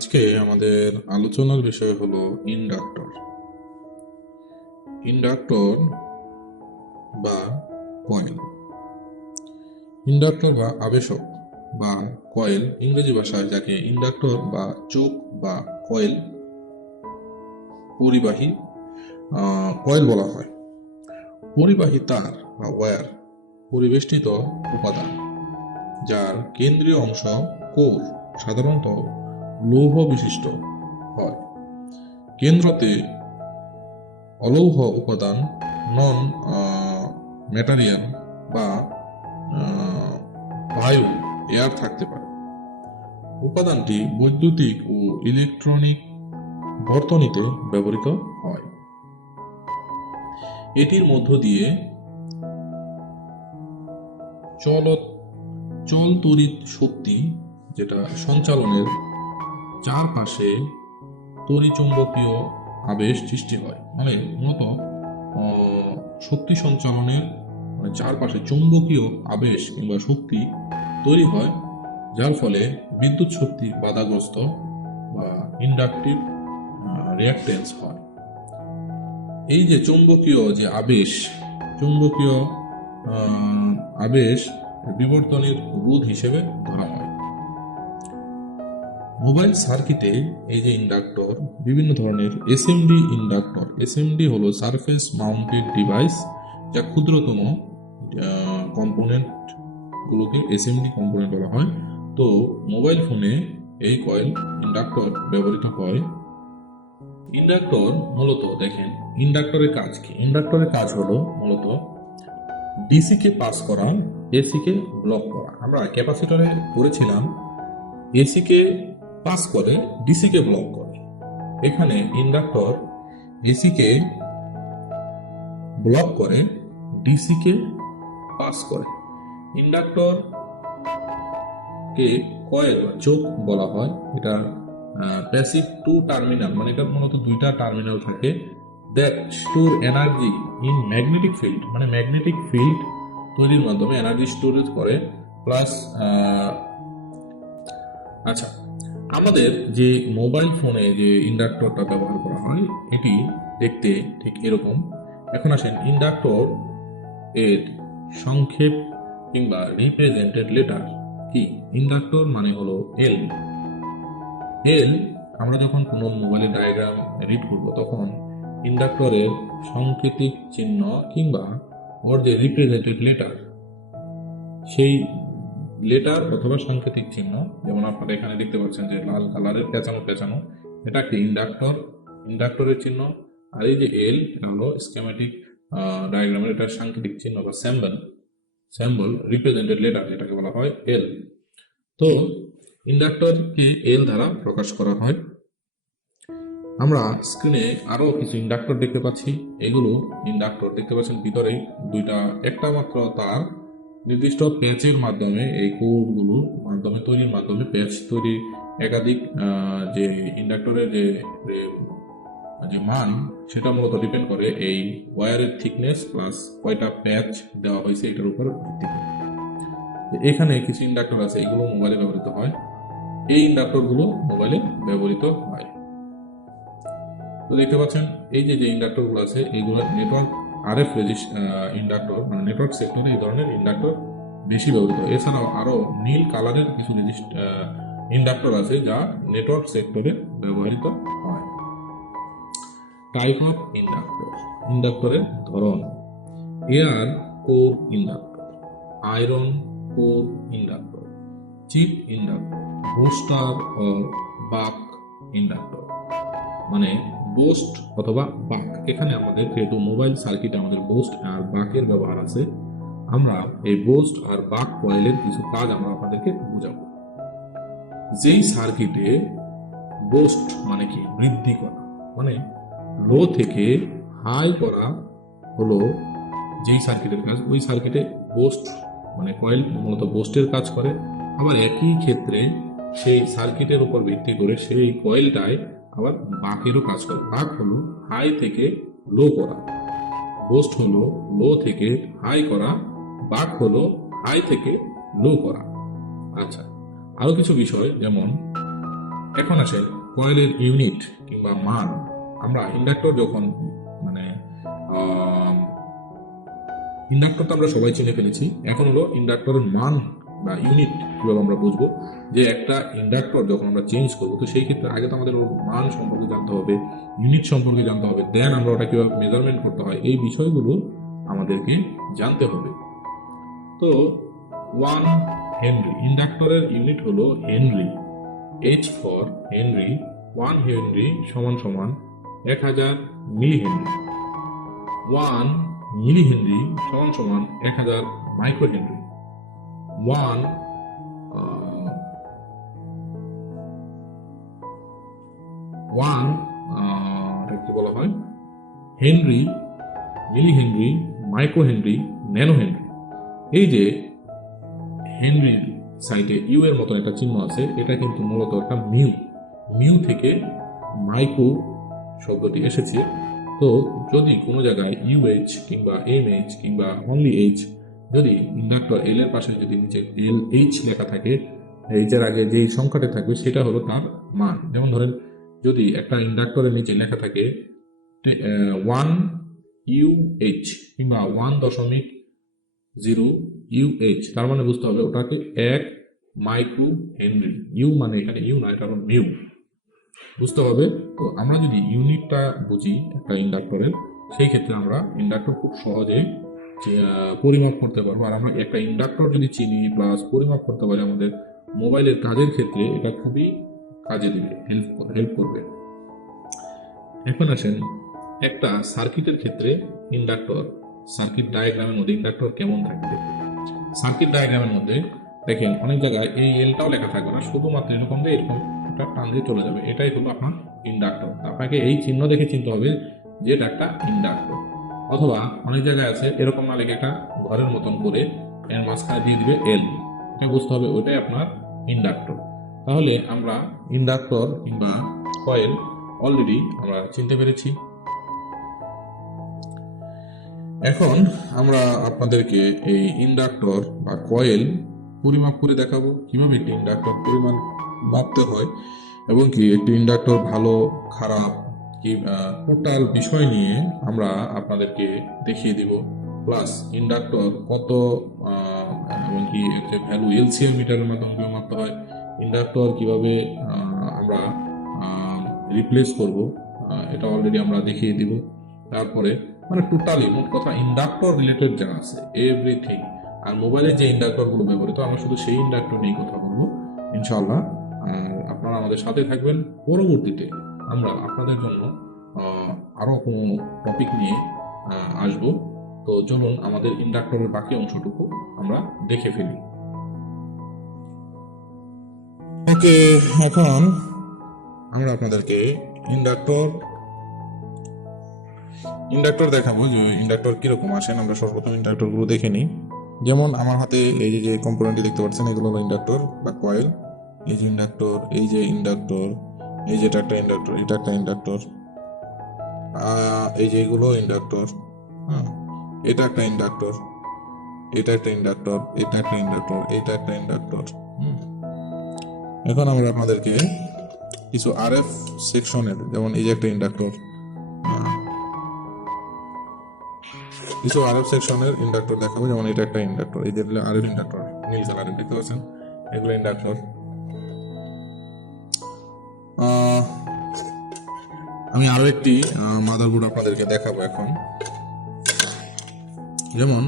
আজকে আমাদের আলোচনার বিষয় হলো ইন্ডাক্টর। ইন্ডাক্টর বা কয়েল। ইন্ডাক্টর বা আবেশক বা কয়েল ইংরেজি ভাষায় যাকে ইন্ডাক্টর বা চোখ বা কয়েল পরিবাহী কয়েল বলা হয়। পরিবাহী তার বা ওয়্যার পরিবেষ্টিত উপাদান যার কেন্দ্রীয় অংশ কোর সাধারণত লৌহ বিশিষ্ট হয়। কেন্দ্রতে অলৌহ উপাদান নন ম্যাটেরিয়াল বা বায়ু এয়ার থাকতে পারে। উপাদানটি বৈদ্যুতিক ও ইলেকট্রনিক বর্তনীতে ব্যবহৃত হয়। এটির মধ্য দিয়ে চল তড়িৎ শক্তি যেটা সঞ্চালনের চারপাশে তড়িচুম্বকীয় আবেশ সৃষ্টি হয়। মানে মূলত শক্তি সঞ্চালনের চারপাশে চুম্বকীয় আবেশ কিংবা শক্তি তৈরি হয়, যার ফলে বিদ্যুৎ শক্তি বাধাগ্রস্ত বা ইন্ডাকটিভ রিঅ্যাক্টেন্স হয়। এই যে চুম্বকীয় যে চুম্বকীয় আবেশ বিবর্তনের রোধ হিসেবে ধরা হয়। মোবাইল সার্কিটে এই যে ইন্ডাক্টর বিভিন্ন ধরনের এসএমডি হলো সারফেস মাউন্টেড ডিভাইস, যা ক্ষুদ্রতম কম্পোনেন্ট গুলোকে এসএমডি কম্পোনেন্ট বলা হয়। তো মোবাইল ফোনে এই কয়েল ইন্ডাক্টর ব্যবহৃত হয়। ইন্ডাক্টর মূলত দেখেন, ইন্ডাক্টরের কাজ কি? ইন্ডাক্টরের কাজ হলো মূলত ডিসি কে পাস করা, এসি কে ব্লক করা। আমরা ক্যাপাসিটরে পড়েছিলাম এসি কে পাস করে, ডিসি কে ব্লক করে। এখানে ইন্ডাক্টর এসি কে ব্লক করে, ডিসি কে পাস করে। ইন্ডাক্টর কে কয়েল চোখ বলা হয়। এটা প্যাসিভ টু টার্মিনাল, মানে এটা মূলত দুইটা টার্মিনাল থাকে, that store energy in magnetic field, মানে ম্যাগনেটিক ফিল্ড তৈরির মাধ্যমে এনার্জি স্টোরেজ করে। প্লাস আচ্ছা, আমাদের যে মোবাইল ফোনে যে ইন্ডাক্টরটা ব্যবহার করা হয় এটি দেখতে ঠিক এরকম। এখন আসেন ইন্ডাক্টর এর সংক্ষেপ কিংবা রিপ্রেজেন্টেড লেটার কি? ইন্ডাক্টর মানে হলো এল। আমরা যখন কোনো মোবাইলের ডায়াগ্রাম রিড করব তখন ইন্ডাক্টরের সাংকেতিক চিহ্ন কিংবা ওর যে রিপ্রেজেন্টেড লেটার, সেই লেটার অথবা সাংকেতিক চিহ্ন, যেমন আপনারা এখানে দেখতে পাচ্ছেন যে লাল কালারের পেঁচানো, এটা একটি ইন্ডাক্টরের চিহ্ন। আর এই যে এল, এটা হলো স্কেমেটিক ডায়াগ্রামের এটা সাংকেতিক চিহ্ন বা স্যাম্বল রিপ্রেজেন্টেড লেটার, যেটাকে বলা হয় এল। তো ইন্ডাক্টরকে এল দ্বারা প্রকাশ করা হয়। আমরা স্ক্রিনে আরো কিছু ইন্ডাক্টর দেখতে পাচ্ছি। এগুলো ইন্ডাক্টর দেখতে পাচ্ছেন, ভিতরে একটা মাত্র তার নির্দিষ্ট প্যাচের মাধ্যমে, এই কোডগুলো তৈরির মাধ্যমে প্যাচ তৈরি, একাধিক যে ইন্ডাক্টরের যে মান সেটা মূলত ডিপেন্ড করে এই ওয়্যারের থিকনেস প্লাস কয়টা প্যাচ দেওয়া হয়েছে এটার উপর ভিত্তি করে। এখানে কিছু ইন্ডাক্টর আছে, এগুলো মোবাইলে ব্যবহৃত হয়। এই ইন্ডাক্টরগুলো মোবাইলে ব্যবহৃত হয়। তো দেখতে পাচ্ছেন এই যে ইন্ডাক্টরগুলো আছে, এইগুলো নেটওয়ার্ক আরএফ ইন্ডাক্টর, মানে নেটওয়ার্ক সেক্টরে এই ধরনের ইন্ডাক্টর বেশি ব্যবহৃত। এছাড়াও আরো নীল কালারের কিছু ইন্ডাক্টর আছে যা নেটওয়ার্ক সেক্টরে ব্যবহৃত হয়। টাইপ অফ ইন্ডাক্টরের ধরন: air core inductor, iron core inductor, chip inductor, booster ও বাক ইন্ডাক্টর। মানে বোস্ট অথবা বাক। এখানে আমাদের যেহেতু মোবাইল সার্কিটে আমাদের বোস্ট আর বাকের ব্যবহার আছে, আমরা এই বোস্ট আর বাক কয়েলের কিছু কাজ আমরা আপনাদেরকে বুঝাবো। যেই সার্কিটে বোস্ট মানে কি? বৃদ্ধি করা, মানে লো থেকে হাই করা হলো যেই সার্কিটের কাজ। ওই সার্কিটে বোস্ট মানে কয়েল মূলত বোস্টের কাজ করে। আবার একই ক্ষেত্রে সেই সার্কিটের উপর ভিত্তি করে সেই কয়েলটায় আবার বাকেরও কাজ করে। বাক হলো হাই থেকে লো করা, বোস্ট হলো লো থেকে হাই করা, বাক হলো হাই থেকে লো করা। আচ্ছা, আরো কিছু বিষয়, যেমন এখন আসে কয়েলের ইউনিট কিংবা মান। আমরা ইন্ডাক্টর যখন মানে ইন্ডাক্টর তো আমরা সবাই চিনে ফেলেছি, এখন হলো ইন্ডাক্টরের মান বা ইউনিট কিভাবে আমরা বুঝবো। যে একটা ইন্ডাক্টর যখন আমরা চেঞ্জ করবো, তো সেই ক্ষেত্রে আগে তো আমাদের ওর মান সম্পর্কে জানতে হবে, ইউনিট সম্পর্কে জানতে হবে, দেন আমরা ওটা কিভাবে মেজারমেন্ট করতে হয় এই বিষয়গুলো আমাদেরকে জানতে হবে। তো 1 হেনরি, ইন্ডাক্টরের ইউনিট হলো Henry. H for Henry, 1 Henry সমান সমান 1000 মিলি হেনরি। 1 মিলি হেনরি সমান সমান 1000 মাইক্রো হেনরি। 1 কি বলা হয়, henry, milli henry, micro henry, nano henry. এই যে হেনরির সাইডে ইউ এর মতন একটা চিহ্ন আছে, এটা কিন্তু মূলত একটা মিউ থেকে মাইক্রো শব্দটি এসেছে। তো যদি কোনো জায়গায় ইউএইচ কিংবা এমএইচ কিংবা অনলি এইচ, যদি ইন্ডাক্টর এল এর পাশে যদি নিচে এল এইচ লেখা থাকে, এইচ এর আগে যেই সংখ্যাটা থাকবে সেটা হলো তার মান। যেমন ধরেন যদি একটা ইন্ডাক্টরের নিচে লেখা থাকে 1 ইউএইচ কিংবা 1.0 ইউএইচ, তার মানে বুঝতে হবে ওটাকে 1 মাইক্রো হেনরি। ইউ মানে এখানে ইউ না, এটা হলো মিউ, বুঝতে হবে। তো আমরা যদি ইউনিটটা বুঝি একটা ইন্ডাক্টরের, সেই ক্ষেত্রে আমরা ইন্ডাক্টর খুব সহজে পরিমাপ করতে পারবো। আর আমরা একটা ইন্ডাক্টর যদি চিনি প্লাস পরিমাপ করতে পারি, আমাদের মোবাইলের কাজের ক্ষেত্রে এটা খুবই কাজে দিবে, হেল্প করবে। এখন আসেন একটা সার্কিটের ক্ষেত্রে ইন্ডাক্টর, সার্কিট ডায়াগ্রামের মধ্যে ইন্ডাক্টর কেমন থাকবে। সার্কিট ডায়াগ্রামের মধ্যে দেখেন অনেক জায়গায় এই এলটাও লেখা থাকবে না, শুধুমাত্র এরকম দিয়ে এরকম একটা টান দিয়ে চলে যাবে, এটাই হলো আপনার ইন্ডাক্টর। আপনাকে এই চিহ্ন দেখে চিনতে হবে যে এটা একটা ইন্ডাক্টর। অথবা অনেক জায়গায় আছে এরকম না লেগে একটা ঘরের মতন করে এর মাঝখানে দিয়ে দিবে এল, এটা বুঝতে হবে ওইটাই আপনার ইন্ডাক্টর। তাহলে আমরা ইন্ডাক্টর কিংবা কয়েল অলরেডি আমরা চিনতে পেরেছি। এখন আমরা আপনাদেরকে এই ইন্ডাক্টর বা কয়েল পরিমাপ করে দেখাবো কিভাবে একটি ইন্ডাক্টর পরিমাণ মাপতে হয়, এবং কি একটি ইন্ডাক্টর ভালো খারাপ কি টোটাল বিষয় নিয়ে আমরা আপনাদেরকে দেখিয়ে দিব। প্লাস ইন্ডাক্টর কত এবং কি এর ভ্যালু এলসিএম মিটারের মাধ্যমে মাপতে হয়, ইন্ডাক্টর কিভাবে আমরা রিপ্লেস করব এটা অলরেডি আমরা দেখিয়ে দিব। তারপরে মানে টোটালি মোট কথা ইন্ডাক্টর রিলেটেড যা আছে এভরিথিং। আর মোবাইলে যে ইন্ডাক্টরগুলো ব্যবহৃত, আমরা শুধু সেই ইন্ডাক্টর নিয়ে কথা বলবো ইনশাআল্লাহ। আপনারা আমাদের সাথে থাকবেন। পরবর্তীতে আমরা আপনাদের জন্য আরো কোনো টপিক নিয়ে আসব। তো চলুন আমাদের ইন্ডাক্টরের বাকি অংশটুকু আমরা দেখে ফেলি। ওকে, এখন আমরা আপনাদেরকে ইন্ডাক্টর দেখাবো যে ইন্ডাক্টর কিরকম আসেন। আমরা সর্বপ্রথম ইন্ডাক্টরগুলো দেখে নিই। যেমন আমার হাতে এই যে কম্পোনেন্টটি দেখতে পাচ্ছেন, এগুলো হলো ইন্ডাক্টর বা কয়েল। এই যে ইন্ডাক্টর, এই যে ইন্ডাক্টর, এই যে একটা ইন্ডাক্টর, এটা একটা ইন্ডাক্টর, এই যে এগুলো ইন্ডাক্টর, হ্যাঁ, এটা একটা ইন্ডাক্টর, এটা একটা ইন্ডাক্টর, এটা একটা ইন্ডাক্টর, এটা একটা ইন্ডাক্টর। এখন আমরা আপনাদেরকে কিছু আরএফ সেকশনের, যেমন এই যে একটা ইন্ডাক্টর, কিছু আরএফ সেকশনের ইন্ডাক্টর দেখাবো। যেমন এটা একটা ইন্ডাক্টর, এই যে আরএফ ইন্ডাক্টর নীল কালারের দেখতে পাচ্ছেন, এগুলো ইন্ডাক্টর। আমি আরো একটি মাদারবোর্ড আপনাদেরকে দেখাবো এখন। যেমন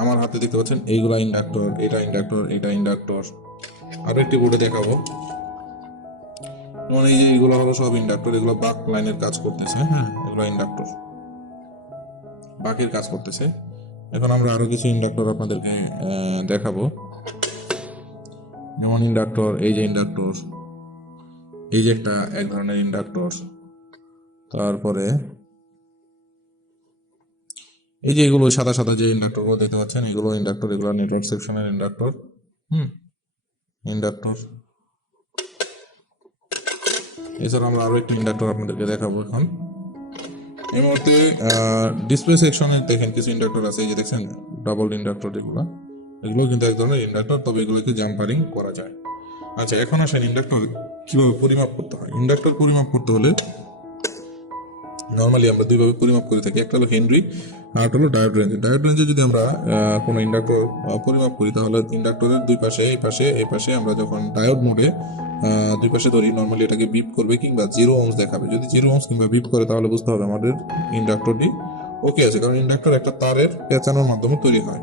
আমার হাতে দেখতে পাচ্ছেন এইগুলা ইন্ডাক্টর, এটা ইন্ডাক্টর, এটা ইন্ডাক্টর। আরো একটি বোর্ডে দেখাবো। যেমন এই যে এগুলো হলো সব ইন্ডাক্টর, এগুলো বাক লাইনের কাজ করতেছে, হ্যাঁ, এগুলো ইন্ডাক্টর, বাকির কাজ করতেছে। এখন আমরা আরো কিছু ইন্ডাক্টর আপনাদেরকে দেখাবো। যেমন ইন্ডাক্টর, এই যে ইন্ডাক্টর, এই যে একটা এক ধরনের ইন্ডাক্টর। তারপরে এই যে এগুলো সাদা সাদা যে ইন্ডাক্টরগুলো দেখতে পাচ্ছেন, এগুলো ইন্ডাক্টর, এগুলো নেটওয়ার্ক সেকশনের ইন্ডাক্টর, ইন্ডাক্টর। এছাড়া আমরা আরো একটি ইন্ডাক্টর আপনাদেরকে দেখাবো এখন। এই মুহূর্তে ডিসপ্লে সেকশনে দেখেন কিছু ইন্ডাক্টর আছে, এই যে দেখছেন ডাবল ইন্ডাক্টর, এগুলো কিন্তু এক ধরনের ইন্ডাক্টর, তবে এগুলোকে জাম্পারিং করা যায়। আচ্ছা, এখন আসেন ইন্ডাক্টর কিভাবে পরিমাপ করতে হয়। ইন্ডাক্টর পরিমাপ করতে হলে নর্মালি আমরা দুইভাবে পরিমাপ করে থাকি, একটা হলো হেনরি আর একটা হলো ডায়োড রেঞ্জে। ডায়োড রেঞ্জে যদি আমরা কোনো ইন্ডাক্টর পরিমাপ করি তাহলে ইন্ডাক্টরের দুই পাশে এই পাশে আমরা যখন ডায়োড মোডে দুই পাশে ধরি নর্মালি এটাকে বিপ করবে কিংবা 0 ohms দেখাবে। যদি 0 ohms কিংবা বিপ করে তাহলে বুঝতে হবে আমাদের ইন্ডাক্টরটি ওকে আছে, কারণ ইন্ডাক্টর একটা তারের পেঁচানোর মাধ্যমে তৈরি হয়।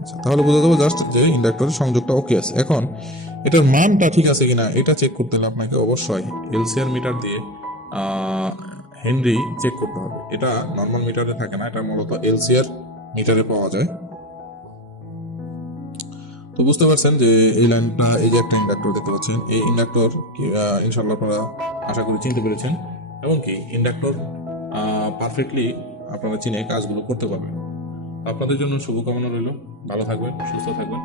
আচ্ছা, তাহলে বোঝা যাবে জাস্ট যে ইন্ডাক্টরের সংযোগটা ওকে আছে। এখন এটার মানটা ঠিক আছে কিনা এটা চেক করতে হলে আপনাকে অবশ্যই এলসিআর মিটার দিয়ে হেনরি চেক করতে হবে। এটা নর্মাল মিটারে থাকে না, এটা মূলত এলসিআর মিটারে পাওয়া যায়। তো বুঝতে পারছেন যে এই লাইনটা, এই যে একটা ইন্ডাক্টর দেখতে পাচ্ছেন, এই ইন্ডাক্টর ইনশাল্লাহ আপনারা আশা করি চিনতে পেরেছেন, এবং কি ইন্ডাক্টর পারফেক্টলি আপনারা চিনে কাজগুলো করতে পারবেন। আপনাদের জন্য শুভকামনা রইল, ভালো থাকবেন, সুস্থ থাকবেন।